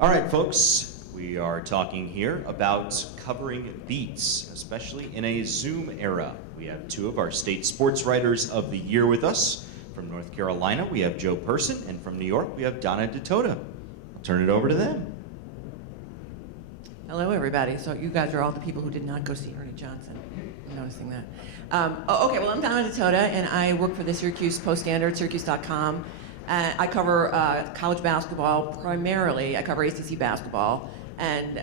All right, folks, we are talking here about covering beats, especially in a Zoom era. We have two of our state sports writers of the year with us. From North Carolina, we have Joe Person, and from New York, we have Donna Ditota. I'll turn it over to them. Hello, everybody. So you guys are all the people who did not go see Ernie Johnson. I'm noticing that. Okay, well, I'm Donna Ditota, and I work for the Syracuse Post-Standard, syracuse.com. I cover college basketball primarily. I cover ACC basketball. And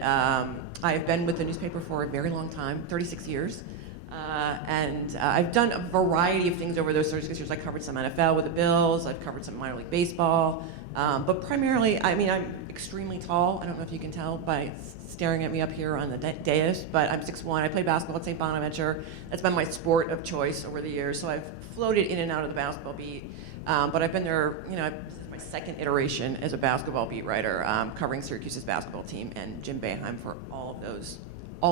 I've been with the newspaper for a very long time, 36 years. I've done a variety of things over those 36 years. I covered some NFL with the Bills. I've covered some minor league baseball. But primarily, I mean, I'm extremely tall. I don't know if you can tell by staring at me up here on the dais, but I'm 6'1". I play basketball at St. Bonaventure. That's been my sport of choice over the years. So I've floated in and out of the basketball beat. But I've been there, you know, this is my second iteration as a basketball beat writer, covering Syracuse's basketball team and Jim Boeheim for all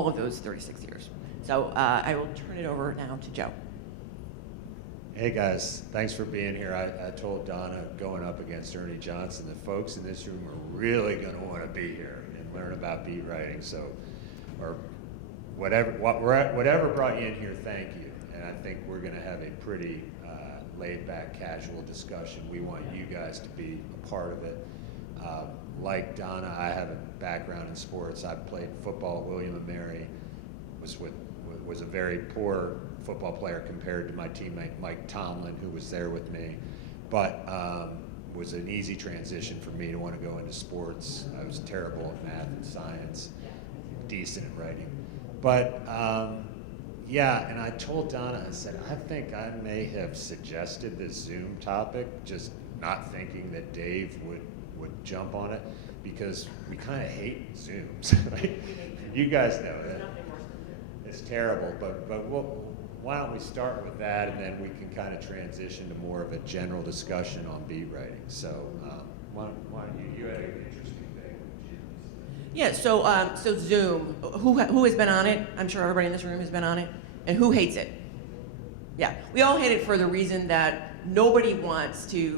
of those 36 years. So I will turn it over now to Joe. Hey guys, thanks for being here. I told Donna going up against Ernie Johnson that folks in this room are really going to want to be here and learn about beat writing. So, or whatever brought you in here, thank you. And I think we're going to have a pretty laid-back, casual discussion. We want you guys to be a part of it. Like Donna, I have a background in sports. I played football at William & Mary. Was a very poor football player compared to my teammate Mike Tomlin, who was there with me, but was an easy transition for me to want to go into sports. I was terrible at math and science, decent at writing, but yeah. And I told Donna, I said, I think I may have suggested this Zoom topic, just not thinking that Dave would jump on it, because we kind of hate Zooms. Right? You guys know that. It's terrible, but why don't we start with that, and then we can kind of transition to more of a general discussion on beat writing. So why don't you had an interesting thing. Yeah, so Zoom, who has been on it? I'm sure everybody in this room has been on it. And who hates it? Yeah, we all hate it for the reason that nobody wants to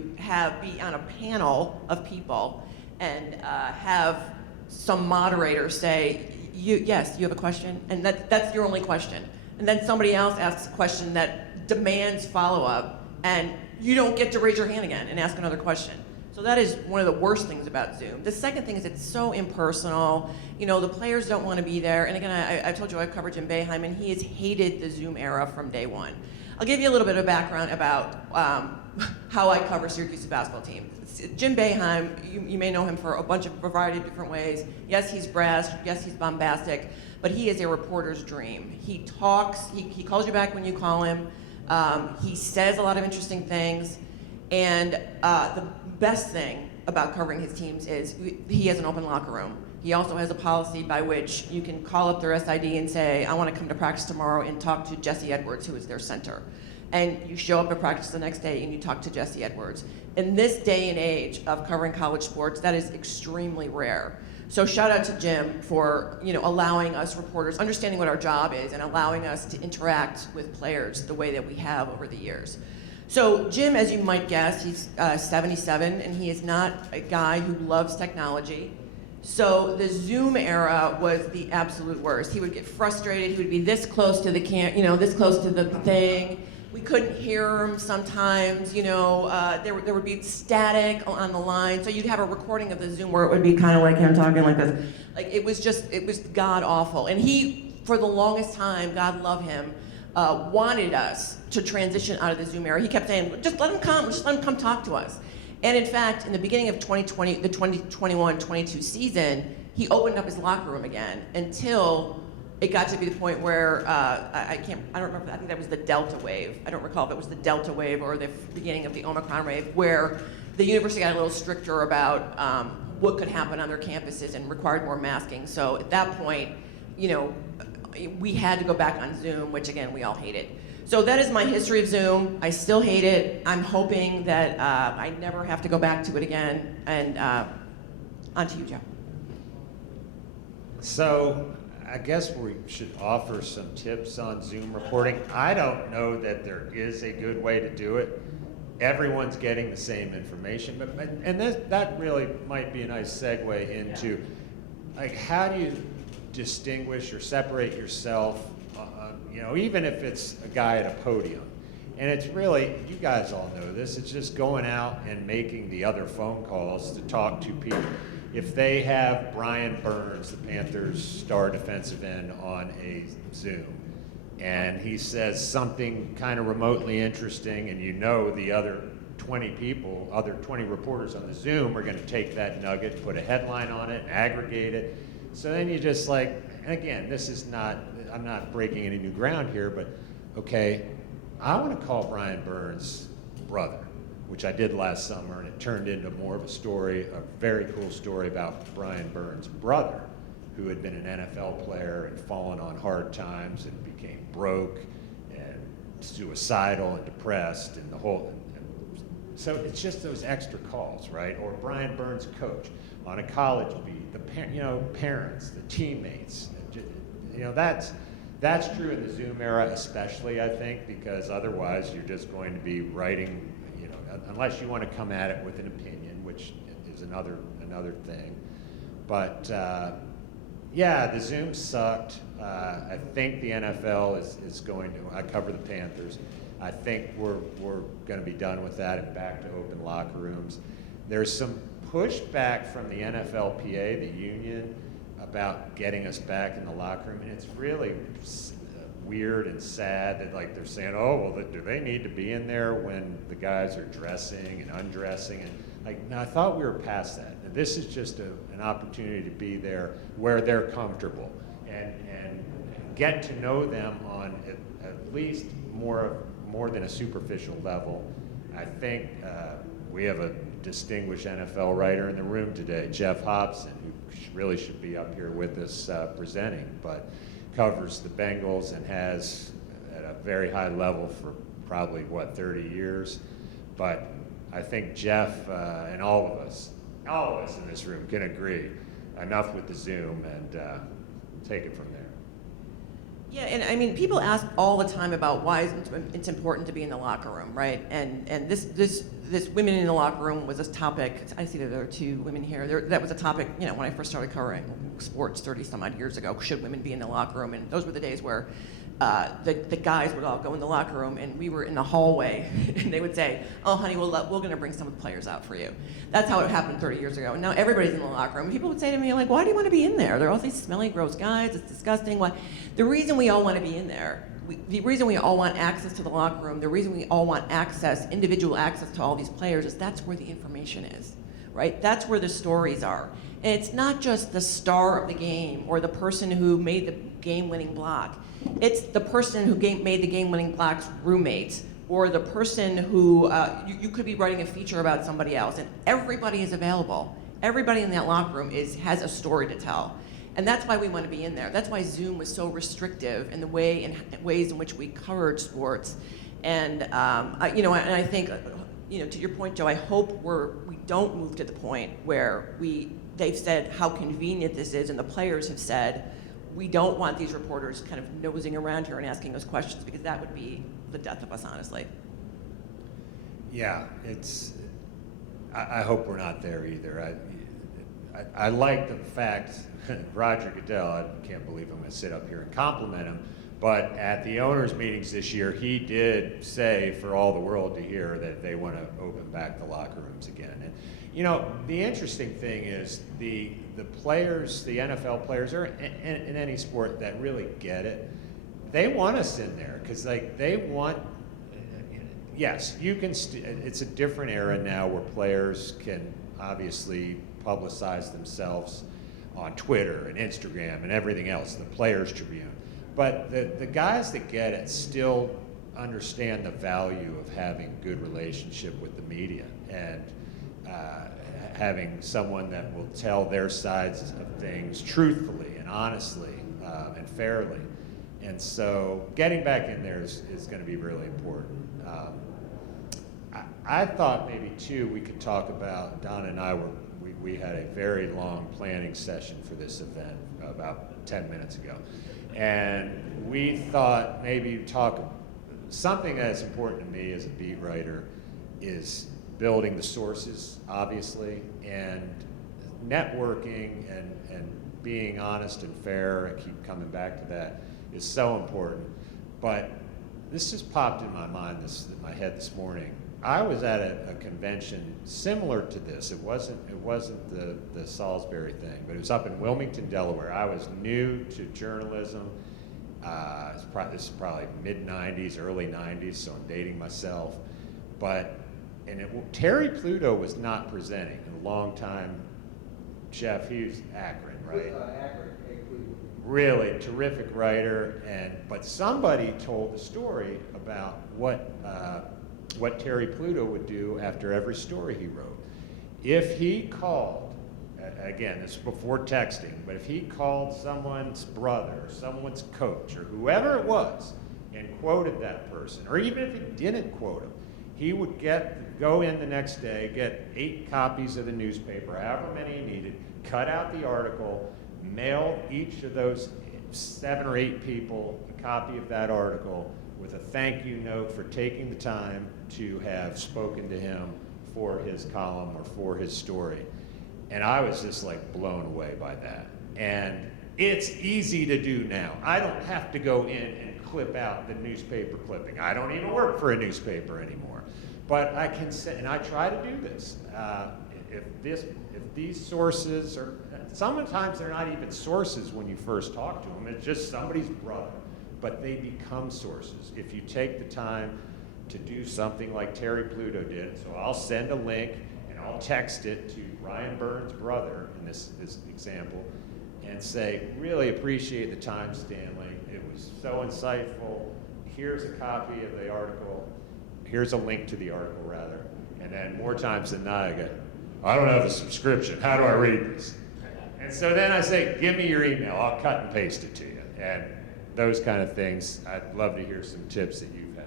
be on a panel of people and have some moderator say, yes, you have a question, and that's your only question. And then somebody else asks a question that demands follow-up, and you don't get to raise your hand again and ask another question. So that is one of the worst things about Zoom. The second thing is it's so impersonal. You know, the players don't want to be there. And again, I told you I've covered Jim Boeheim, and he has hated the Zoom era from day one. I'll give you a little bit of background about how I cover Syracuse's basketball team. Jim Boeheim, you may know him for a variety of different ways. Yes, he's brash. Yes, he's bombastic. But he is a reporter's dream. He talks. He calls you back when you call him. He says a lot of interesting things. And the best thing about covering his teams is he has an open locker room. He also has a policy by which you can call up their SID and say, I want to come to practice tomorrow and talk to Jesse Edwards, who is their center. And you show up at practice the next day and you talk to Jesse Edwards. In this day and age of covering college sports, that is extremely rare. So shout out to Jim for allowing us reporters, understanding what our job is, and allowing us to interact with players the way that we have over the years. So Jim, as you might guess, he's 77, and he is not a guy who loves technology. So the Zoom era was the absolute worst. He would get frustrated. He would be this close to the this close to the thing. We couldn't hear him sometimes. There would be static on the line. So you'd have a recording of the Zoom where it would be kind of like him talking like this. Like it was god awful. And he, for the longest time, God love him, wanted us to transition out of the Zoom era. He kept saying, just let him come talk to us. And in fact, in the beginning of 2020, the 2021-22 season, he opened up his locker room again until it got to be the point where I don't remember. I think that was the Delta wave. I don't recall if it was the Delta wave or the beginning of the Omicron wave, where the university got a little stricter about what could happen on their campuses and required more masking. So at that point, we had to go back on Zoom, which again we all hated. So that is my history of Zoom. I still hate it. I'm hoping that I never have to go back to it again. And on to you, Joe. So I guess we should offer some tips on Zoom reporting. I don't know that there is a good way to do it. everyone's getting the same information. And that really might be a nice segue into, like, how do you distinguish or separate yourself, you know, even if it's a guy at a podium. And it's really, you guys all know this, it's just going out and making the other phone calls to talk to people. If they have Brian Burns, the Panthers' star defensive end, on a Zoom, and he says something kind of remotely interesting, and you know the other 20 people, other 20 reporters on the Zoom are going to take that nugget, put a headline on it, aggregate it. So then you just like, and again, this is not, I'm not breaking any new ground here, but okay, I want to call Brian Burns' brother, which I did last summer, and it turned into more of a story, a very cool story about Brian Burns' brother, who had been an NFL player and fallen on hard times and became broke and suicidal and depressed and the whole. So it's just those extra calls, right? Or Brian Burns' coach on a college beat, the parents, the teammates. You know, that's true in the Zoom era, especially, I think, because otherwise you're just going to be writing, you know, unless you want to come at it with an opinion, which is another thing. But yeah, the Zoom sucked. I think the NFL is going to. I cover the Panthers. I think we're going to be done with that and back to open locker rooms. There's some pushback from the NFLPA, the union, about getting us back in the locker room, and it's really weird and sad that, like, they're saying, oh, well, do they need to be in there when the guys are dressing and undressing? And like, no, I thought we were past that. And this is just an opportunity to be there where they're comfortable and get to know them on at least more than a superficial level. I think we have a distinguished NFL writer in the room today, Jeff Hobson, who really should be up here with us presenting, but covers the Bengals and has at a very high level for probably, 30 years. But I think Jeff and all of us in this room can agree, enough with the Zoom, and take it from there. Yeah, and I mean, people ask all the time about why it's important to be in the locker room, right? And this women in the locker room was a topic. I see that there are two women here. That was a topic, you know, when I first started covering sports 30 some odd years ago. Should women be in the locker room? And those were the days where the guys would all go in the locker room, and we were in the hallway, and they would say, "Oh, honey, we're going to bring some of the players out for you." That's how it happened 30 years ago. And now everybody's in the locker room. People would say to me, like, "Why do you want to be in there? There are all these smelly, gross guys. It's disgusting." Why? The reason we all want to be in there, the reason we all want access to the locker room, the reason we all want access, individual access to all these players, is that's where the information is, right? That's where the stories are. And it's not just the star of the game or the person who made the game-winning block. It's the person who made the game-winning block's roommate, or the person who you could be writing a feature about somebody else, and everybody is available. Everybody in that locker room has a story to tell, and that's why we want to be in there. That's why Zoom was so restrictive in the ways in which we covered sports, and I think, to your point, Joe, I hope we don't move to the point where they've said how convenient this is, and the players have said, we don't want these reporters kind of nosing around here and asking us questions, because that would be the death of us, honestly. Yeah, I hope we're not there either. I like the fact, Roger Goodell, I can't believe I'm going to sit up here and compliment him, but at the owners' meetings this year, he did say for all the world to hear that they want to open back the locker rooms again. And, the interesting thing is the players, the NFL players, or in any sport that really get it, they want us in there, because they want. Yes, you can. It's a different era now where players can obviously publicize themselves on Twitter and Instagram and everything else, the Players Tribune. But the guys that get it still understand the value of having a good relationship with the media and having someone that will tell their sides of things truthfully and honestly and fairly. And so getting back in there is going to be really important. I thought maybe, too, we could talk about, Donna and I we had a very long planning session for this event about 10 minutes ago. And we thought maybe talk something that's important to me as a beat writer is building the sources, obviously, and networking and being honest and fair, I keep coming back to that, is so important. But this just popped in my mind, in my head this morning. I was at a convention similar to this. It wasn't the Salisbury thing, but it was up in Wilmington, Delaware. I was new to journalism. This is probably mid-'90s, early '90s, so I'm dating myself. Terry Pluto was not presenting. A long time chef, he was Akron, right? Akron, Cleveland. Really terrific writer, but somebody told the story about what Terry Pluto would do after every story he wrote. If he called, again, this is before texting, but if he called someone's brother or someone's coach or whoever it was and quoted that person, or even if he didn't quote him, he would go in the next day, get 8 copies of the newspaper, however many he needed, cut out the article, mail each of those 7 or 8 people a copy of that article with a thank you note for taking the time to have spoken to him for his column or for his story. And I was just like blown away by that. And it's easy to do now. I don't have to go in and clip out the newspaper clipping. I don't even work for a newspaper anymore. But I can say, and I try to do this. If these sources are, sometimes they're not even sources when you first talk to them. It's just somebody's brother, but they become sources if you take the time to do something like Terry Pluto did. So I'll send a link and I'll text it to Ryan Burns' brother in this example and say, really appreciate the time, Stanley. It was so insightful. Here's a copy of the article. Here's a link to the article, rather. And then more times than not, I go, I don't have a subscription. How do I read this? And so then I say, give me your email. I'll cut and paste it to you. And those kind of things. I'd love to hear some tips that you've had.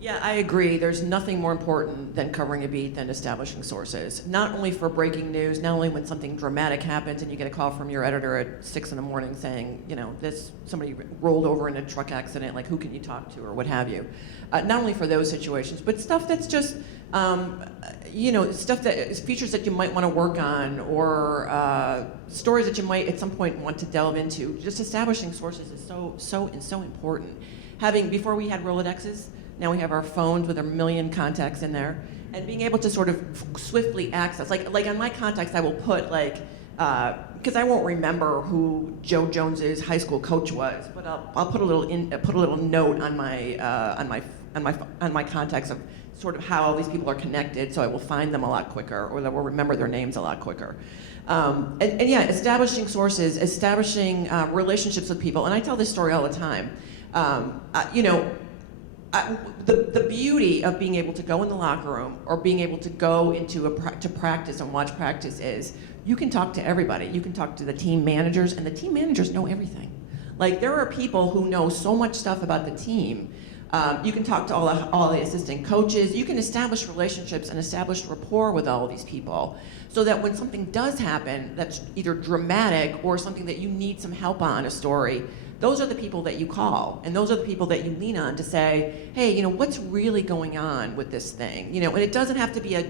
Yeah, I agree. There's nothing more important than covering a beat than establishing sources. Not only for breaking news, not only when something dramatic happens and you get a call from your editor at 6 in the morning saying, somebody rolled over in a truck accident, like who can you talk to or what have you. Not only for those situations, but stuff that's just, stuff that features that you might want to work on or stories that you might at some point want to delve into. Just establishing sources is so important. Before we had Rolodexes, now we have our phones with a million contacts in there, and being able to sort of swiftly access, like on my contacts, I will put because I won't remember who Joe Jones's high school coach was, but I'll put a little note on my contacts of sort of how all these people are connected, so I will find them a lot quicker, or I will remember their names a lot quicker. Establishing sources, establishing relationships with people, and I tell this story all the time. The beauty of being able to go in the locker room or being able to go into to practice and watch practice is you can talk to everybody. You can talk to the team managers, and the team managers know everything. Like, there are people who know so much stuff about the team. You can talk to all the assistant coaches. You can establish relationships and establish rapport with all of these people so that when something does happen that's either dramatic or something that you need some help on, a story, those are the people that you call, and those are the people that you lean on to say, hey, what's really going on with this thing? And it doesn't have to be a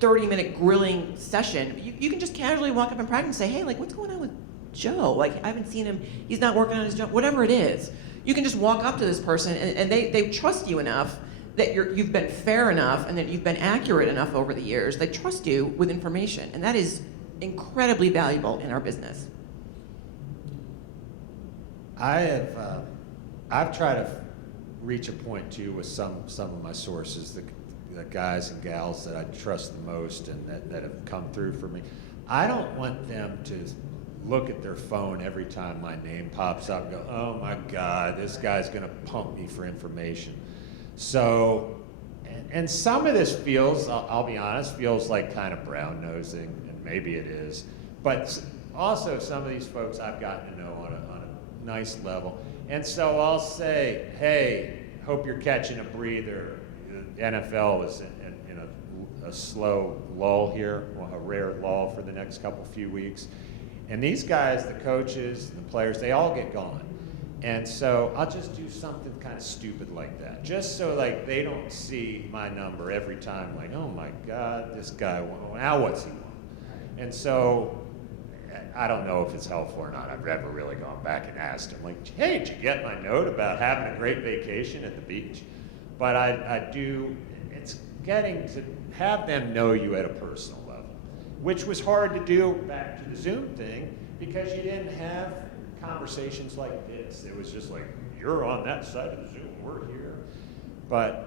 30-minute grilling session. You can just casually walk up in practice and say, hey, what's going on with Joe? I haven't seen him, he's not working on his job, whatever it is. You can just walk up to this person, and they trust you enough that you've been fair enough and that you've been accurate enough over the years. They trust you with information, and that is incredibly valuable in our business. I've tried to reach a point too with some of my sources, the guys and gals that I trust the most and that have come through for me. I don't want them to look at their phone every time my name pops up and go, oh my God, this guy's gonna pump me for information. So, and some of this feels, I'll be honest, feels like kind of brown nosing, and maybe it is, but also some of these folks I've gotten to know on a nice level. And so I'll say, hey, hope you're catching a breather. The NFL is in a slow lull here, a rare lull for the next few weeks. And these guys, the coaches, the players, they all get gone. And so I'll just do something kind of stupid like that, just so like they don't see my number every time, like, oh my God, this guy won. Now what's he won? And so I don't know if it's helpful or not. I've never really gone back and asked him, like, hey, did you get my note about having a great vacation at the beach? But I do, it's getting to have them know you at a personal level, which was hard to do back to the Zoom thing because you didn't have conversations like this. It was just like, you're on that side of the Zoom, we're here. But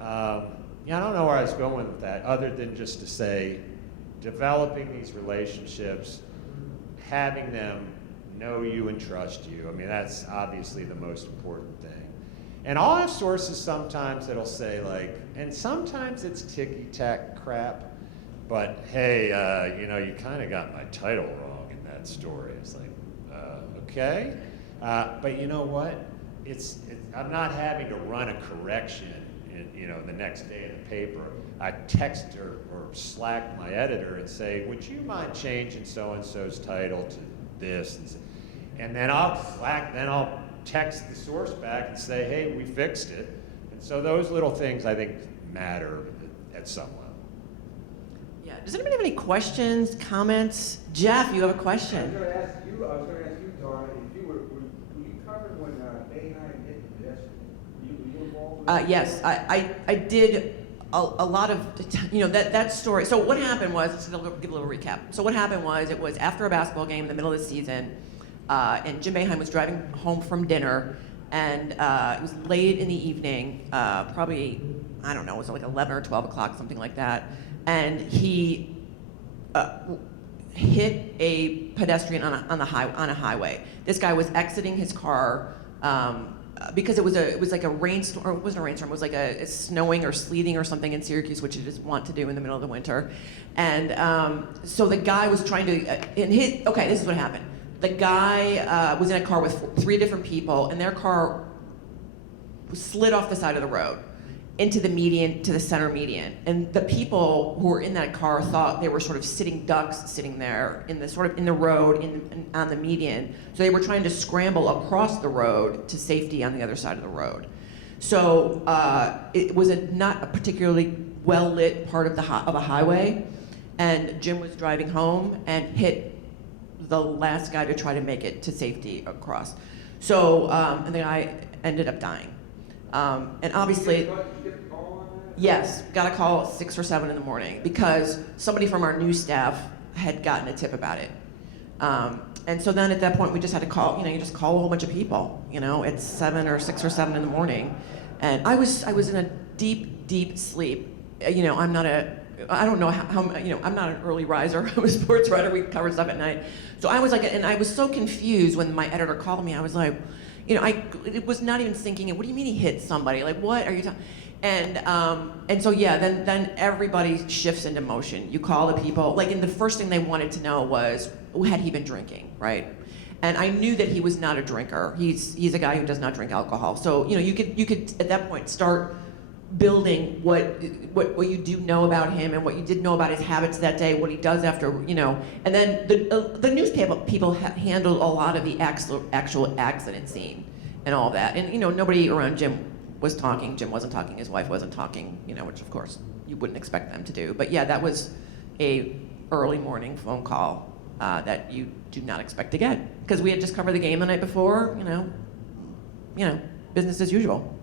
yeah, I don't know where I was going with that, other than just to say, developing these relationships, having them know you and trust you. I mean, that's obviously the most important thing. And I'll have sources sometimes that'll say like, and sometimes it's ticky-tack crap, but hey, you know, you kind of got my title wrong in that story. It's like, okay. But you know what? I'm not having to run a correction you know, the next day in the paper. I text or Slack my editor and say, would you mind changing so-and-so's title to this? And then I'll text the source back and say, hey, we fixed it. And so those little things I think matter at some level. Yeah. Does anybody have any questions, comments? Jeff, you have a question. I was going to ask you, Donna, if you were you covered when Boeheim hit the desk? Were you involved with that? Yes, I did a lot of, you know, that story. So what happened was, let's give a little recap. So what happened was, it was after a basketball game in the middle of the season, and Jim Boeheim was driving home from dinner, and it was late in the evening, probably, I don't know, it was like 11 or 12 o'clock, something like that, and he hit a pedestrian on a highway. This guy was exiting his car, because it was like a rainstorm, or it wasn't a rainstorm, it was like a snowing or sleeting or something in Syracuse, which you just want to do in the middle of the winter. And so the guy was trying to, okay, this is what happened. The guy was in a car with 3 different people, and their car slid off the side of the road into the median, to the center median. And the people who were in that car thought they were sort of sitting ducks sitting there in the road on the median. So they were trying to scramble across the road to safety on the other side of the road. So it was not a particularly well-lit part of a highway. And Jim was driving home and hit the last guy to try to make it to safety across. So, and the guy ended up dying. And obviously, yes, got a call at 6 or 7 in the morning because somebody from our news staff had gotten a tip about it. And so then at that point we just had to call, you just call a whole bunch of people, at 7 or 6 or 7 in the morning. And I was in a deep, deep sleep. I don't know how I'm not an early riser. I'm a sports writer. We cover stuff at night. So I was like, and I was so confused when my editor called me. I was like, it was not even sinking in. What do you mean he hit somebody? Like, what are you talking? And so yeah, then everybody shifts into motion. You call the people, and the first thing they wanted to know was, had he been drinking, right? And I knew that he was not a drinker. He's a guy who does not drink alcohol. So you could at that point start building what you do know about him and what you did know about his habits that day, what he does after, and then the newspaper people handled a lot of the actual accident scene and all that. And nobody around Jim was talking. Jim wasn't talking. His wife wasn't talking. Which of course you wouldn't expect them to do. But yeah, that was a early morning phone call that you do not expect to get because we had just covered the game the night before. Business as usual.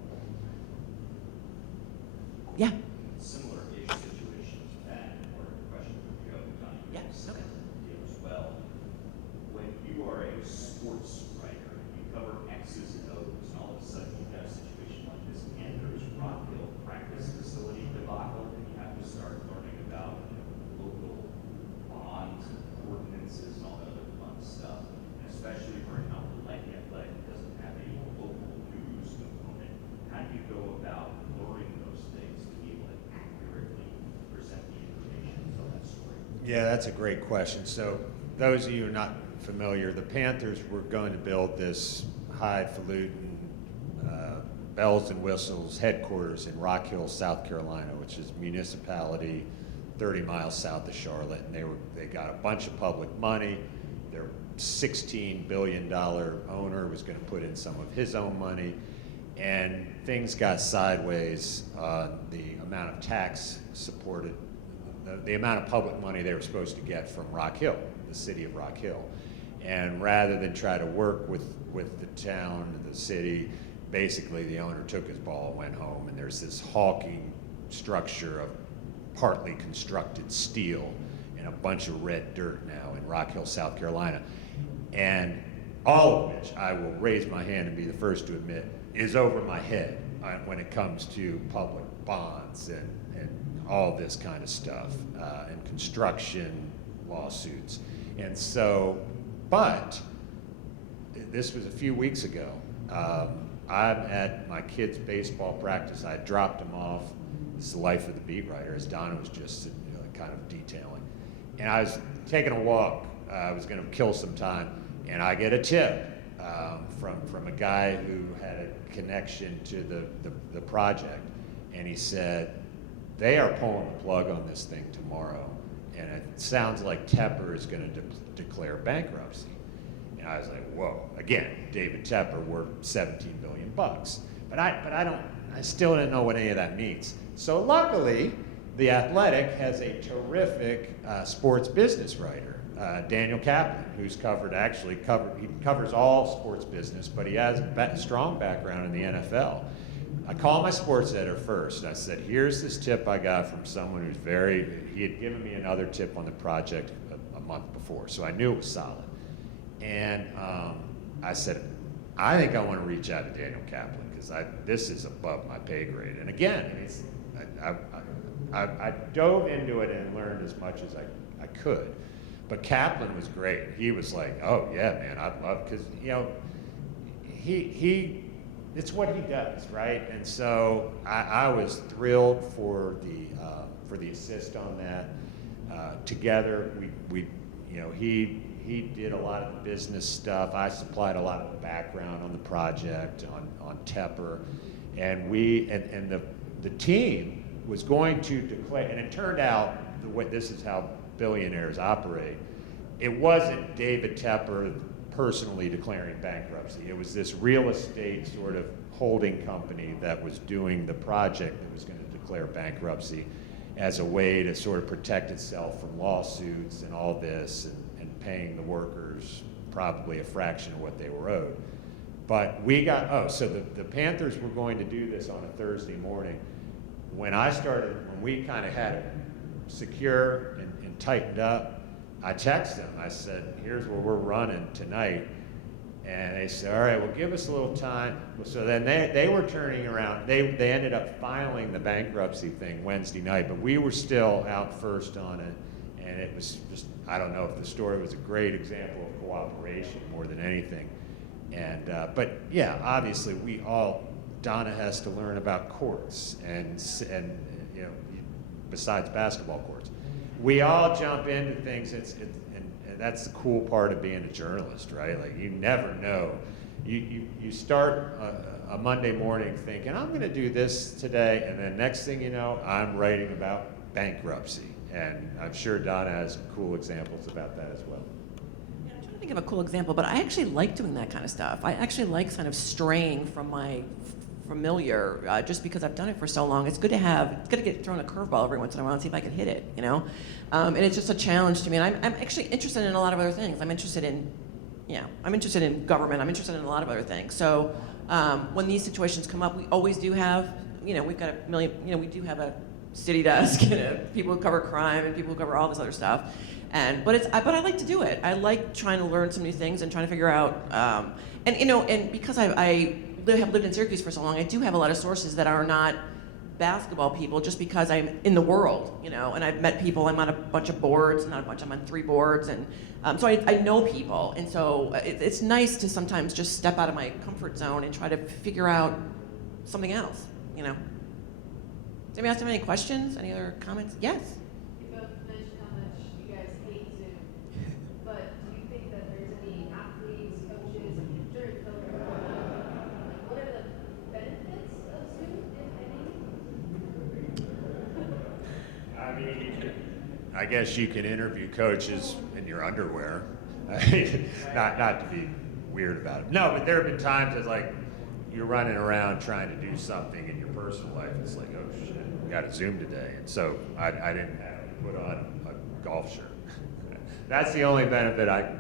Yeah. Similar-ish situations to that, or a question for Joe, Donna, Yeah, okay. as well. When you are a sports writer, you cover X's and O's, and all of a sudden you have a situation like this Panthers Rock Hill practice facility debacle, and you have to start learning about local bonds and ordinances and all that other fun stuff, and especially for an outlet like the Athletic doesn't have a local news component. How do you go about learning those things to be able to accurately present the information from that story? Yeah, that's a great question. So those of you who are not familiar, the Panthers were going to build this highfalutin bells and whistles headquarters in Rock Hill, South Carolina, which is a municipality 30 miles south of Charlotte. And they got a bunch of public money. They're $16 billion owner was going to put in some of his own money, and things got sideways on the amount of tax supported, the amount of public money they were supposed to get from Rock Hill, the city of Rock Hill. And rather than try to work with the town, the city, basically the owner took his ball and went home, and there's this hulking structure of partly constructed steel and a bunch of red dirt now in Rock Hill, South Carolina. And all of which, I will raise my hand and be the first to admit, is over my head when it comes to public bonds and all this kind of stuff, and construction lawsuits. And so, but this was a few weeks ago. I'm at my kid's baseball practice. I dropped him off. This is the life of the beat writer, as Donna was just kind of detailing. And I was taking a walk. I was going to kill some time, and I get a tip from a guy who had a connection to the project, and he said, they are pulling the plug on this thing tomorrow, and it sounds like Tepper is going to declare bankruptcy. And I was like, whoa, again, David Tepper worth $17 billion. But I still didn't know what any of that means. So luckily, The Athletic has a terrific sports business writer, Daniel Kaplan, who's he covers all sports business, but he has a strong background in the NFL. I called my sports editor first. I said, here's this tip I got from someone who's he had given me another tip on the project a month before, so I knew it was solid. And I said, I think I want to reach out to Daniel Kaplan, because this is above my pay grade. And again, I dove into it and learned as much as I could. But Kaplan was great. He was like, oh yeah, man, I'd love, because it's what he does, right? And so I was thrilled for the assist on that. Together, he did a lot of the business stuff. I supplied a lot of the background on the project, on Tepper, and the team was going to declare. And it turned out this is how billionaires operate. It wasn't David Tepper personally declaring bankruptcy. It was this real estate sort of holding company that was doing the project that was going to declare bankruptcy as a way to sort of protect itself from lawsuits and all this, and paying the workers probably a fraction of what they were owed. But so the Panthers were going to do this on a Thursday morning. When we kind of had it secure and tightened up, I texted them. I said, here's where we're running tonight. And they said, all right, well, give us a little time. So then they were turning around. They ended up filing the bankruptcy thing Wednesday night, but we were still out first on it. And it was just, I don't know if the story was a great example of cooperation more than anything. And but yeah, obviously Donna has to learn about courts and besides basketball courts. We all jump into things, and that's the cool part of being a journalist, right? Like, you never know. You start a Monday morning thinking, I'm going to do this today, and then next thing you know, I'm writing about bankruptcy. And I'm sure Donna has some cool examples about that as well. Yeah, I'm trying to think of a cool example, but I actually like doing that kind of stuff. I actually like kind of straying from my familiar, just because I've done it for so long. It's good to get thrown a curveball every once in a while and see if I can hit it, and it's just a challenge to me. And I'm actually interested in a lot of other things. I'm interested in government. I'm interested in a lot of other things. So when these situations come up, we always do have, we've got a million, we do have a city desk, people who cover crime and people who cover all this other stuff. But I like to do it. I like trying to learn some new things and trying to figure out, and because I have lived in Syracuse for so long, I do have a lot of sources that are not basketball people, just because I'm in the world, and I've met people. I'm on a bunch of boards, not a bunch, I'm on 3 boards, and so I know people, and so it's nice to sometimes just step out of my comfort zone and try to figure out something else, Does anybody else have any questions? Any other comments? Yes? You both mentioned how much you guys hate Zoom, but do you think that there's any athletes, coaches, during COVID, what are the benefits of Zoom, if any? I mean, I guess you can interview coaches in your underwear. Not to be weird about it. No, but there have been times it's like you're running around trying to do something in your personal life. It's like, oh shit, we got a Zoom today, and so I didn't have to put on a golf shirt. That's the only benefit I.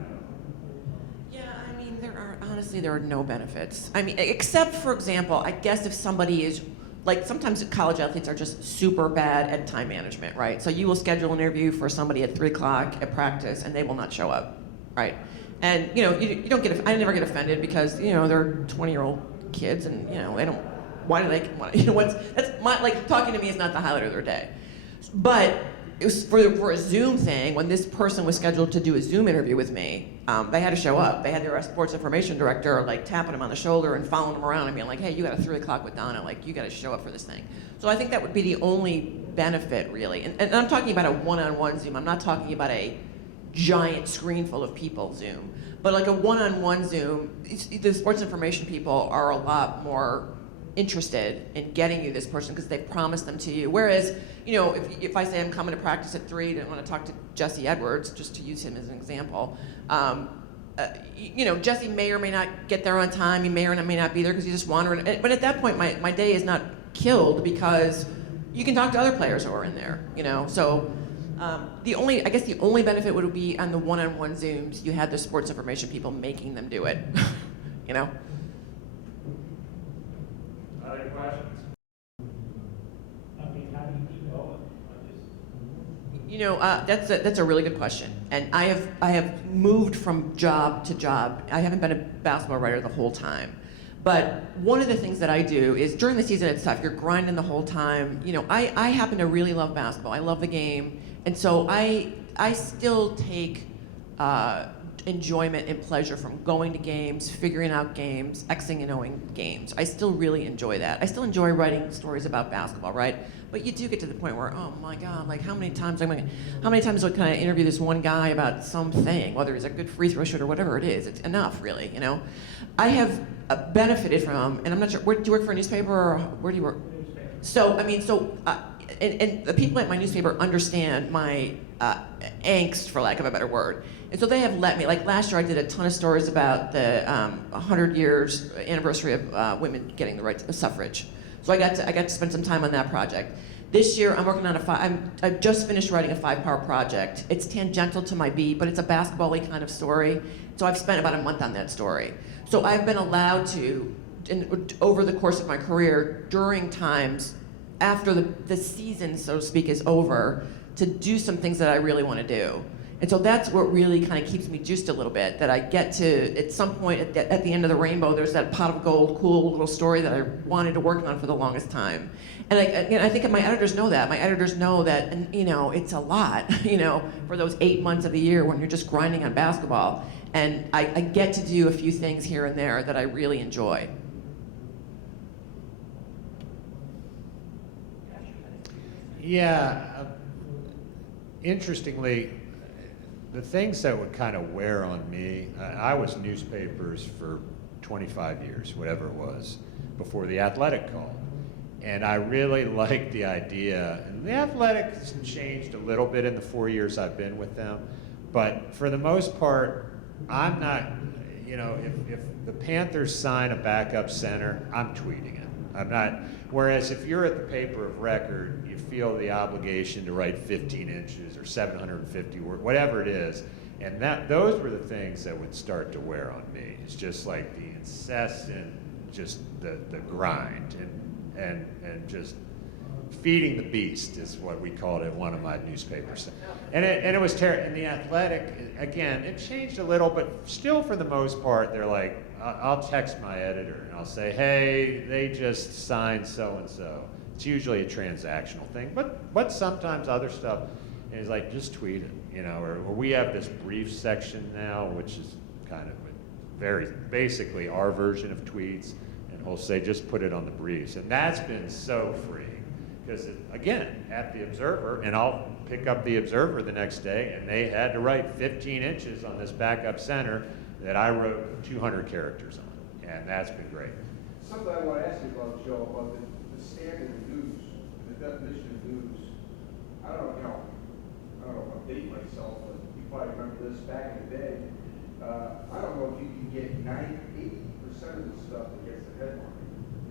Yeah, I mean, honestly, there are no benefits. I mean, except, for example, I guess if somebody is, like, sometimes college athletes are just super bad at time management, right? So you will schedule an interview for somebody at 3 o'clock at practice, and they will not show up, right? And, you know, you don't get, I never get offended because, you know, they're 20-year-old kids, and, you know, they don't, why do they, you know, that's my, like, talking to me is not the highlight of their day. But it was for a Zoom thing, when this person was scheduled to do a Zoom interview with me, they had to show up. They had their sports information director like tapping them on the shoulder and following them around and being like, hey, you got a 3 o'clock with Donna, like you got to show up for this thing. So I think that would be the only benefit really. And I'm talking about a one-on-one Zoom. I'm not talking about a giant screen full of people Zoom. But like a one-on-one Zoom, the sports information people are a lot more interested in getting you this person because they've promised them to you. Whereas, you know, if I say I'm coming to practice at 3 and I want to talk to Jesse Edwards, just to use him as an example, you know, Jesse may or may not get there on time. He may or may not be there because he's just wandering. But at that point, my day is not killed because you can talk to other players who are in there, you know. So I guess the only benefit would be on the one-on-one Zooms, you had the sports information people making them do it, you know. Other questions? I mean, how do you keep going? You know, that's a really good question, and I have moved from job to job. I haven't been a basketball writer the whole time, but one of the things that I do is during the season it's tough. You're grinding the whole time. You know, I happen to really love basketball. I love the game, and so I still take enjoyment and pleasure from going to games, figuring out games, Xing and O'ing games. I still really enjoy that. I still enjoy writing stories about basketball, right? But you do get to the point where, oh my God, like how many times can I interview this one guy about something, whether he's a good free throw shooter or whatever it is. It's enough, really, you know? I have benefited from, and I'm not sure, do you work for a newspaper or where do you work? So, I mean, and the people at my newspaper understand my angst, for lack of a better word. And so they have let me, like last year I did a ton of stories about the 100 years anniversary of women getting the right to suffrage. So I got to spend some time on that project. This year I'm working on I've just finished writing a 5-part project. It's tangential to my beat, but it's a basketball-y kind of story. So I've spent about a month on that story. So I've been allowed to, over the course of my career, during times after the season, so to speak, is over, to do some things that I really want to do. And so that's what really kind of keeps me juiced a little bit, that I get to, at some point at the end of the rainbow, there's that pot of gold, cool little story that I wanted to work on for the longest time. And I think my editors know that. My editors know that, and, you know, it's a lot, you know, for those 8 months of the year when you're just grinding on basketball. And I get to do a few things here and there that I really enjoy. Yeah, interestingly, the things that would kind of wear on me, I was newspapers for 25 years, whatever it was, before the Athletic called. And I really liked the idea, and the Athletic has changed a little bit in the 4 years I've been with them, but for the most part, I'm not, you know, if the Panthers sign a backup center, I'm tweeting it. I'm not, whereas if you're at the paper of record, you feel the obligation to write 15 inches or 750 words, whatever it is, and those were the things that would start to wear on me. It's just like the incessant, just the grind, and just feeding the beast is what we called it in one of my newspapers. And it was terrible. And the Athletic, again, it changed a little, but still for the most part, they're like, I'll text my editor and I'll say, hey, they just signed so-and-so. It's usually a transactional thing, but sometimes other stuff is like, just tweet it, you know, or we have this brief section now, which is kind of very, basically our version of tweets, and we'll say, just put it on the briefs. And that's been so freeing. Because, again, at the Observer, and I'll pick up the Observer the next day, and they had to write 15 inches on this backup center that I wrote 200 characters on, and that's been great. Something I want to ask you about, Joe, about the standard of news, the definition of news. I don't know if I'll date myself, but you probably remember this back in the day. I don't know if you can get 80% of the stuff that gets the headline.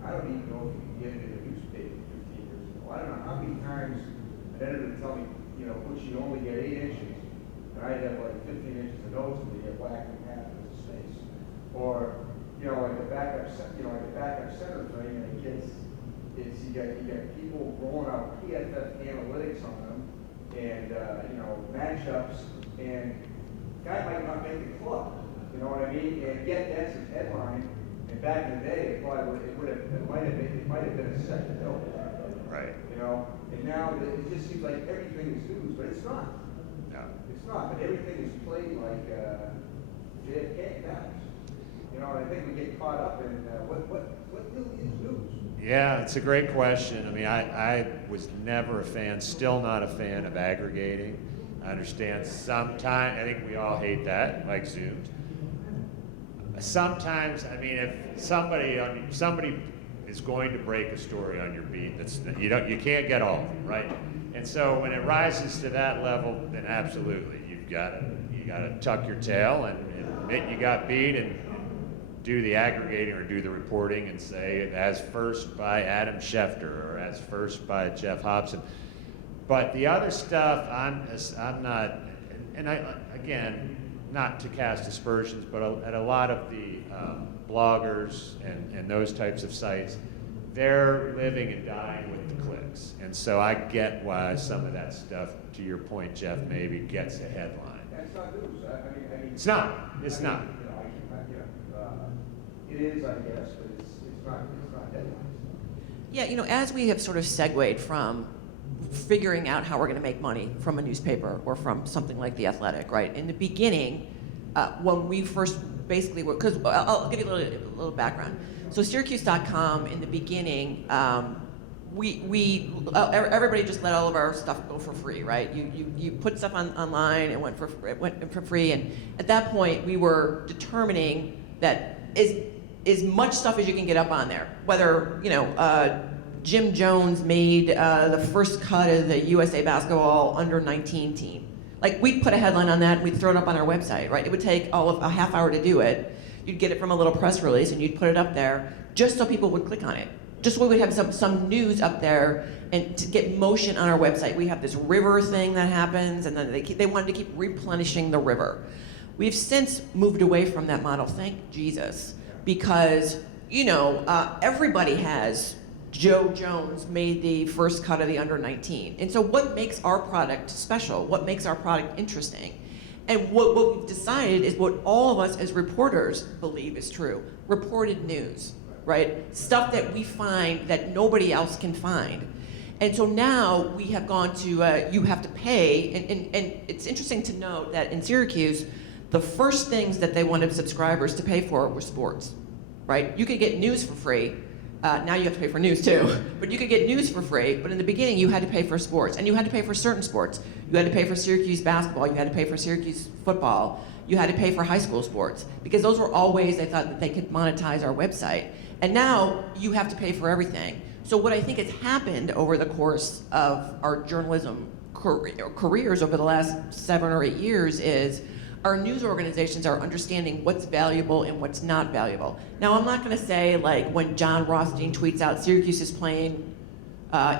I don't even know if you can get it in a newspaper 15 years ago. I don't know how many times an editor would tell me, you know, which you only get 8 inches, and I have like 15 inches of notes, and they get whacked in half as a space. Or, you know, like the backup center thing, and it gets, you got people rolling out PFF analytics on them, and you know, matchups, and guy might not make the club. You know what I mean? And yet that's his headline. And back in the day, it might have been a second bill. Right. You know, and now it just seems like everything is news, but it's not. No. It's not. But everything is played like JFK matters. You know, and I think we get caught up in what really is news. Yeah, it's a great question. I mean, I was never a fan, still not a fan of aggregating. I understand sometimes, I think we all hate that, like Zooms. Sometimes, I mean, if somebody is going to break a story on your beat, you can't get all of them, right? And so when it rises to that level, then absolutely, you got to tuck your tail and admit you got beat and do the aggregating or do the reporting and say as first by Adam Schefter or as first by Jeff Hobson. But the other stuff, I'm not, and again, not to cast aspersions, but at a lot of the bloggers and those types of sites, they're living and dying with the clicks. And so I get why some of that stuff, to your point, Jeff, maybe gets a headline. That's not news. I mean, It's not. It's not. It is, I guess, but it's not headlines. Yeah, you know, as we have sort of segued from figuring out how we're going to make money from a newspaper or from something like The Athletic, right? In the beginning, when we first basically were, because I'll give you a little background. So Syracuse.com in the beginning, everybody just let all of our stuff go for free, right? You put stuff online, it went for free, and at that point we were determining that as much stuff as you can get up on there, whether, you know, Jim Jones made the first cut of the USA Basketball Under-19 team. Like, we'd put a headline on that and we'd throw it up on our website, right? It would take all of a half hour to do it. You'd get it from a little press release and you'd put it up there just so people would click on it. Just so we would have some news up there and to get motion on our website. We have this river thing that happens, and then they wanted to keep replenishing the river. We've since moved away from that model, thank Jesus, because, you know, everybody has Joe Jones made the first cut of the Under-19. And so what makes our product special? What makes our product interesting? And what we've decided is what all of us as reporters believe is true. Reported news, right? Stuff that we find that nobody else can find. And so now we have gone to, you have to pay, and it's interesting to note that in Syracuse, the first things that they wanted subscribers to pay for were sports, right? You could get news for free. Now you have to pay for news too, but you could get news for free, but in the beginning you had to pay for sports, and you had to pay for certain sports. You had to pay for Syracuse basketball, you had to pay for Syracuse football, you had to pay for high school sports, because those were all ways they thought that they could monetize our website. And now you have to pay for everything. So what I think has happened over the course of our journalism careers over the last 7 or 8 years is our news organizations are understanding what's valuable and what's not valuable. Now, I'm not going to say, like, when John Rothstein tweets out Syracuse is playing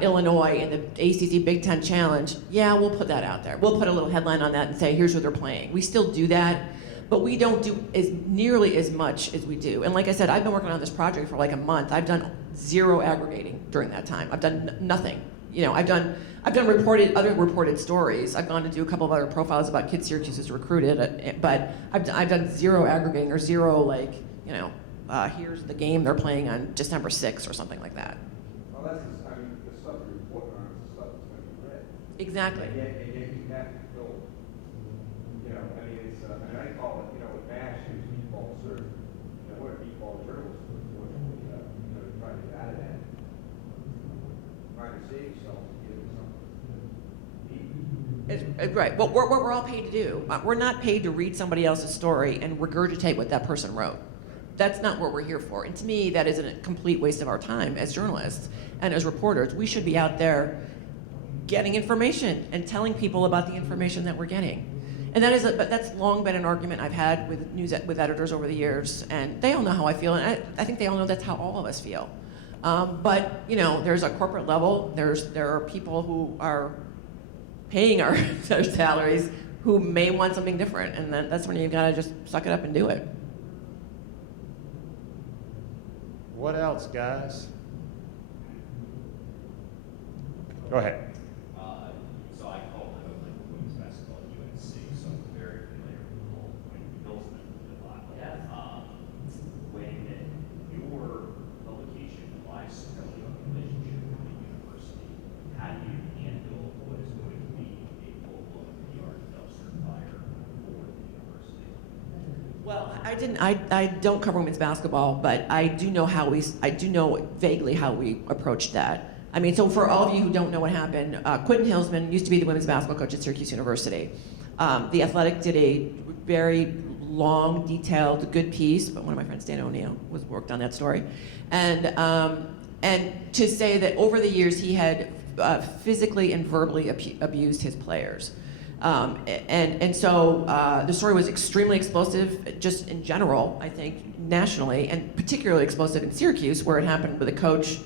Illinois in the ACC Big Ten Challenge, yeah, we'll put that out there. We'll put a little headline on that and say, here's who they're playing. We still do that, but we don't do nearly as much as we do. And like I said, I've been working on this project for like a month. I've done 0 aggregating during that time. I've done nothing. You know, I've done other reported stories. I've gone to do a couple of other profiles about kids Syracuse has recruited, but I've done 0 aggregating or 0, like, you know, here's the game they're playing on December 6th or something like that. Well, that's just, I mean, the stuff you're reporting on is the stuff that's going to be read. Exactly. And yet you have to fill, you know, I mean, it's, I mean, I call it, you know, with MASH, it's meatball surgery. You know, we're meatball journalists, unfortunately, you know, to try to get out of that. Trying to save yourself, give it something to eat. Right. Well, what we're all paid to do. We're not paid to read somebody else's story and regurgitate what that person wrote. That's not what we're here for. And to me, that is a complete waste of our time as journalists and as reporters. We should be out there getting information and telling people about the information that we're getting. And that is, but that's long been an argument I've had with editors over the years, and they all know how I feel, and I think they all know that's how all of us feel. But there's a corporate level. There are people who are paying our salaries who may want something different, and that's when you've got to just suck it up and do it. What else, guys? Go ahead. So I called it women's basketball at UNC, so I'm very familiar with the whole Hillsman a lot. When your publication applies to a relationship with the university, how do you handle what is going to be a full-blown PR dumpster fire for the university? Well, I don't cover women's basketball, but I do know vaguely how we approached that. I mean, so for all of you who don't know what happened, Quentin Hillsman used to be the women's basketball coach at Syracuse University. The Athletic did a very long, detailed, good piece, but one of my friends, Dan O'Neill, worked on that story. And to say that over the years he had physically and verbally abused his players. So the story was extremely explosive, just in general, I think, nationally, and particularly explosive in Syracuse, where it happened with a coach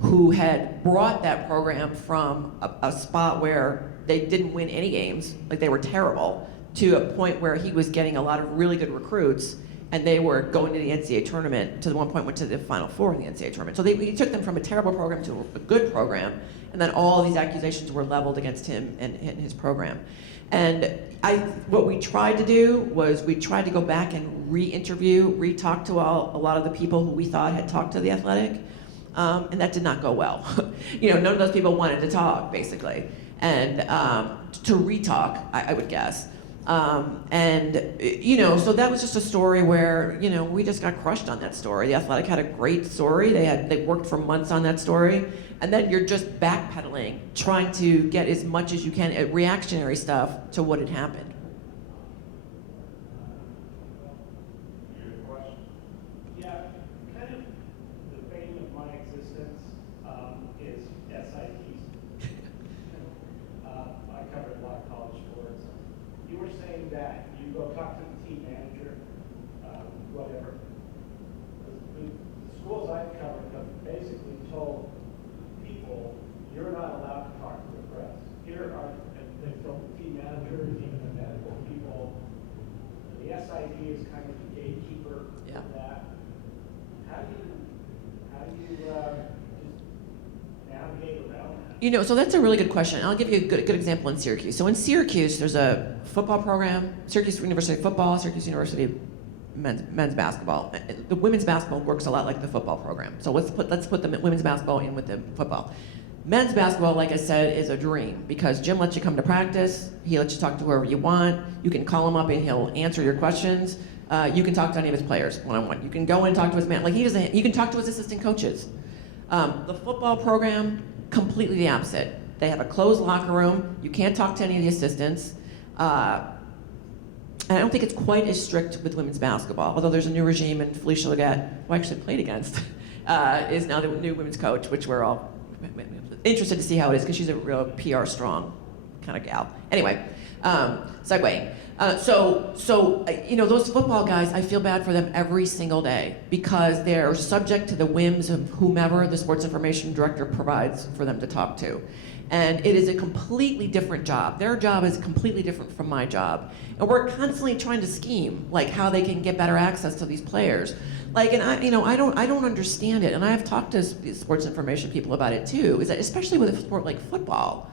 who had brought that program from a spot where they didn't win any games, like they were terrible, to a point where he was getting a lot of really good recruits, and they were going to the NCAA tournament, to the one point went to the Final Four in the NCAA tournament. So he took them from a terrible program to a good program, and then all of these accusations were leveled against him and his program. And what we tried to do was we tried to go back and re-interview, re-talk to a lot of the people who we thought had talked to the Athletic. And that did not go well. None of those people wanted to talk, basically, and to re-talk, I would guess. So that was just a story where we just got crushed on that story. The Athletic had a great story. They worked for months on that story, and then you're just backpedaling, trying to get as much as you can at reactionary stuff to what had happened. That you go talk to the team manager, whatever. The schools I've covered have basically told people, you're not allowed to talk to the press. And they've told the team managers, even the medical people. The SID is kind of the gatekeeper of that. How do you just navigate around that? So that's a really good question. I'll give you a good example in Syracuse. So in Syracuse, there's a football program, Syracuse University football, Syracuse University men's basketball. The women's basketball works a lot like the football program. So let's put the women's basketball in with the football. Men's basketball, like I said, is a dream because Jim lets you come to practice. He lets you talk to whoever you want. You can call him up and he'll answer your questions. You can talk to any of his players one-on-one. You can go and talk to his man. You can talk to his assistant coaches. The football program, completely the opposite. They have a closed locker room. You can't talk to any of the assistants. And I don't think it's quite as strict with women's basketball, although there's a new regime, and Felicia Leggett, who I actually played against, is now the new women's coach, which we're all interested to see how it is, because she's a real PR strong kind of gal. Anyway, segueing. Those football guys, I feel bad for them every single day because they're subject to the whims of whomever the sports information director provides for them to talk to. And it is a completely different job. Their job is completely different from my job. And we're constantly trying to scheme, like how they can get better access to these players. I don't understand it. And I have talked to sports information people about it too, is that especially with a sport like football,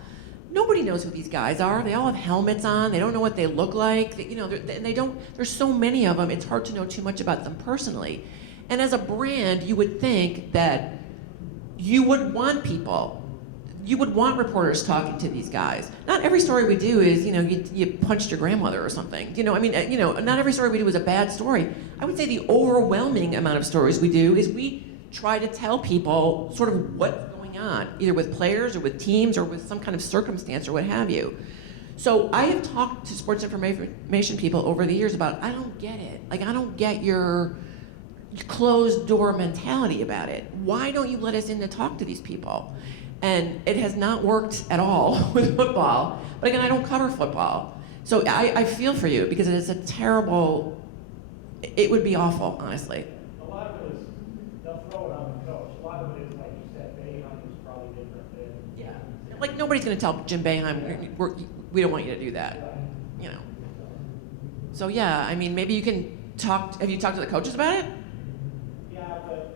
nobody knows who these guys are. They all have helmets on. They don't know what they look like. There's so many of them, it's hard to know too much about them personally. And as a brand, you would think that you would want reporters talking to these guys. Not every story we do is, you punched your grandmother or something. Not every story we do is a bad story. I would say the overwhelming amount of stories we do is we try to tell people sort of what's going on, either with players or with teams or with some kind of circumstance or what have you. So I have talked to sports information people over the years about, I don't get it. I don't get your closed door mentality about it. Why don't you let us in to talk to these people? And it has not worked at all with football. But again, I don't cover football. So I feel for you because it is a terrible, it would be awful, honestly. A lot of it is, they'll throw it on the coach. A lot of it is, like you said, Boeheim is probably different than. Yeah. Like, nobody's going to tell Jim Boeheim, we don't want you to do that, Right. you know. So, yeah, I mean, maybe you can have you talked to the coaches about it? Yeah, but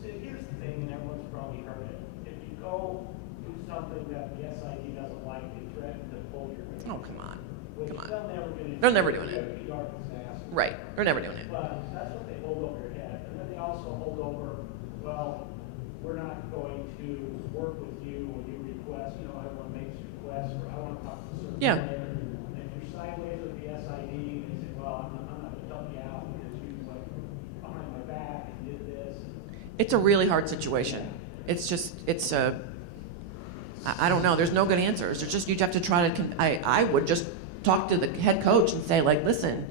see, here's the thing, and everyone's probably heard it. If you go do something that the SID doesn't like, they threaten to pull your. Oh, come on. Which Come on. they'll never do. They're never doing it. PR disaster. Right. They're never doing it. But that's what they hold over your head. And then they also hold over, well, we're not going to work with you when you request, everyone makes requests, or I want to talk to a certain Yeah. player. And if you're sideways with the SID, and they say, well, I'm not going to help you out because you went behind my back and did this. It's a really hard situation. It's just, I don't know. There's no good answers. There's just, you have to try to, I would just talk to the head coach and say, like, listen,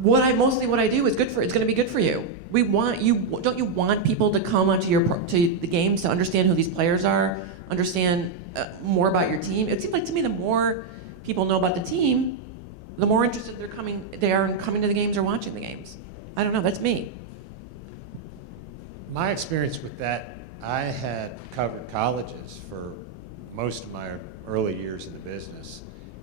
what I do is good for, it's going to be good for you. We want you, don't you want people to come onto to the games to understand who these players are, understand more about your team? It seems like to me the more people know about the team, the more interested they are in coming to the games or watching the games. I don't know, that's me. My experience with that, I had covered colleges for most of my early years in the business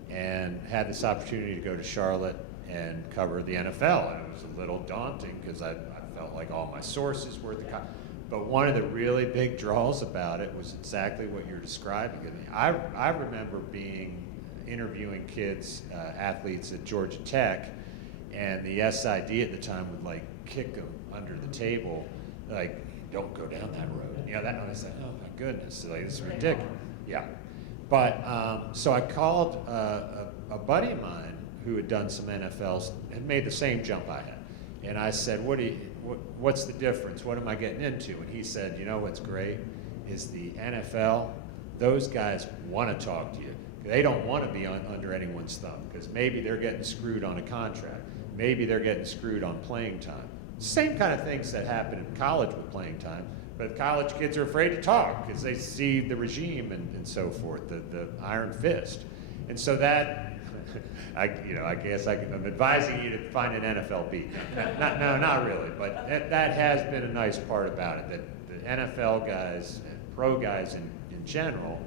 and had this opportunity to go to Charlotte and cover the NFL. And it was a little daunting because I felt like all my sources were at the but one of the really big draws about it was exactly what you're describing. I remember interviewing kids, athletes at Georgia Tech, and the SID at the time would like kick them under the table, like, don't go down that road. That I was like, oh my goodness, like, this is ridiculous. Yeah. But so I called a buddy of mine who had done some NFLs and made the same jump I had. And I said, what's the difference? What am I getting into? And he said, what's great is the NFL, those guys want to talk to you. They don't want to be under anyone's thumb because maybe they're getting screwed on a contract. Maybe they're getting screwed on playing time. Same kind of things that happen in college with playing time, but college kids are afraid to talk because they see the regime and so forth, the iron fist. And so that, I guess I'm advising you to find an NFL beat. No, not really, but that has been a nice part about it, that the NFL guys and pro guys in general,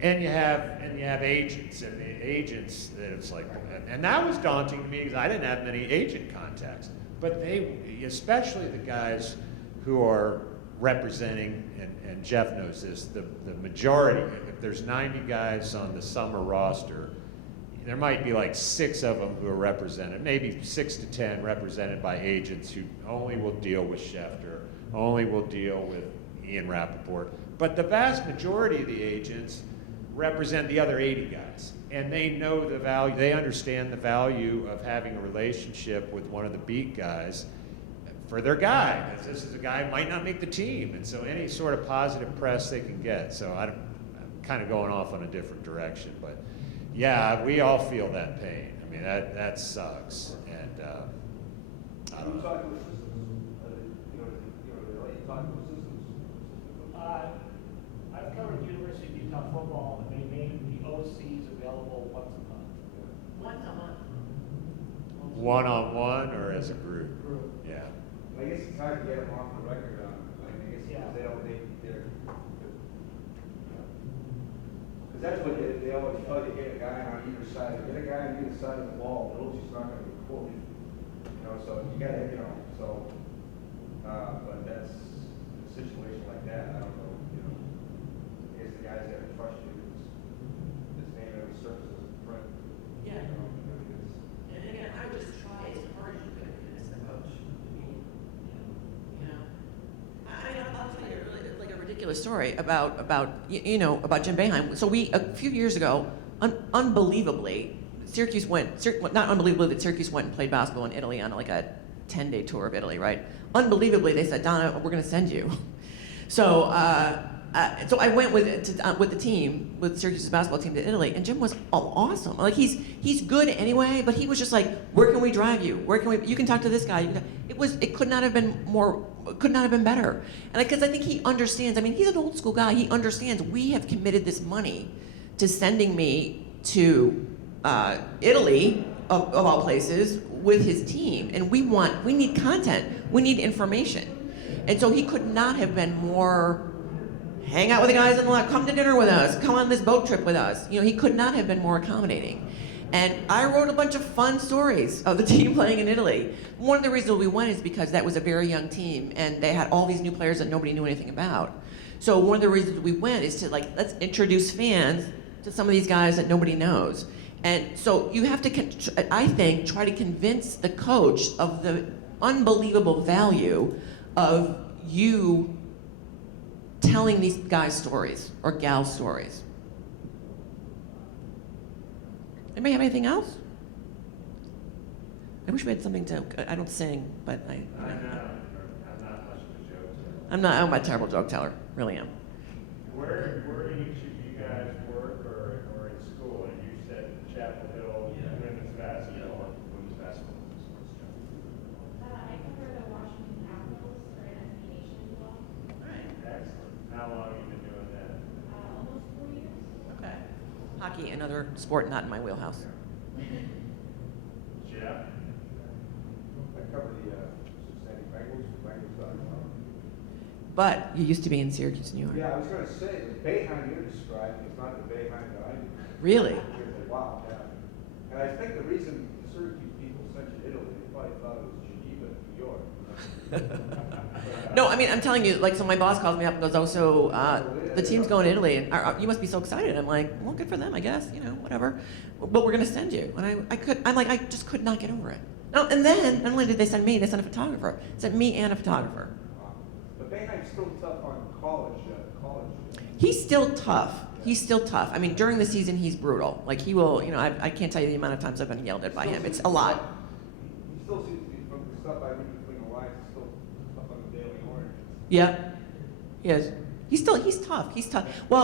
and you have agents, and the agents that it's like, and that was daunting to me because I didn't have many agent contacts, but especially the guys who are representing, and Jeff knows this, the majority, if there's 90 guys on the summer roster, there might be like 6 of them who are represented, maybe 6 to 10 represented by agents who only will deal with Schefter, only will deal with Ian Rappaport. But the vast majority of the agents represent the other 80 guys. And they know the value, they understand the value of having a relationship with one of the beat guys for their guy, because this is a guy who might not make the team. And so any sort of positive press they can get. So I'm kind of going off on a different direction, but yeah, we all feel that pain. I mean, that sucks. And I don't know. Talk to the systems. They let you talk to the systems. I've covered the University of Utah football, and they made the OCs available once a month. Once a month. One-on-one or as a group? Group. Yeah. I guess it's hard to get them off the record on. I guess Yeah. they're. Because that's what they always tell you, get a guy on either side. Get a guy on either side of the ball. Those just not going to be quoted. So you got to, but that's a situation like that. I don't know. I guess the guys got to trust you. This name every surface is print. Yeah. And again, I would just try as hard as you could as the coach. I'll tell you like a ridiculous story about Jim Boeheim. So a few years ago, unbelievably, Syracuse not unbelievably that Syracuse went and played basketball in Italy on like a 10-day tour of Italy, right? Unbelievably, they said, Donna, we're going to send you. So so I went with the team, with Syracuse's basketball team to Italy, and Jim was awesome. Like he's good anyway, but he was just like, where can we drive you? You can talk to this guy. It could not have been better. And because I think he understands. I mean, he's an old school guy. He understands we have committed this money to sending me to Italy, of all places, with his team. And we need content, we need information. And so he could not have been more, hang out with the guys in the lab, come to dinner with us, come on this boat trip with us. You know, he could not have been more accommodating. And I wrote a bunch of fun stories of the team playing in Italy. One of the reasons we went is because that was a very young team, and they had all these new players that nobody knew anything about. So one of the reasons we went is to, like, let's introduce fans to some of these guys that nobody knows. And so you have to, I think, try to convince the coach of the unbelievable value of you telling these guys' stories or gals' stories. Anybody have anything else? I wish we had something to. I don't sing, but I'm not much of a joke teller. I'm a terrible joke teller. Really am. Where do each of you guys work or in school? And you said Chapel Hill, women's basketball. Women's basketball is a sports job. I cover the Washington Capitals for SB Nation as well. Excellent. How long have you been doing that? Almost 4 years. Okay. Hockey, another sport not in my wheelhouse. Jeff? I cover the Cincinnati Bengals, Bengals.com. But you used to be in Syracuse, New York. Yeah, I was gonna say, the Bayheim you're describing is not the Bayheim that I do. Really? Wow, yeah. And I think the reason the Syracuse people sent you to Italy, they probably thought it was Geneva, New York. No, I mean, I'm telling you, like, so my boss calls me up and goes, oh, so the team's going to Italy, and you must be so excited. I'm like, well, good for them, I guess, you know, whatever. But we're going to send you. And I just could not get over it. No, and then, not only did they send me, they sent a photographer. Sent me and a photographer. But Bayheim's still tough on college. He's still tough. He's still tough. I mean, during the season, he's brutal. Like, he will, you know, I can't tell you the amount of times I've been yelled at by him. It's a lot. He still seems to be, from the stuff I read between the lines, he's still tough on the Daily Orange. Yeah, he is. He's tough. He's tough. Well,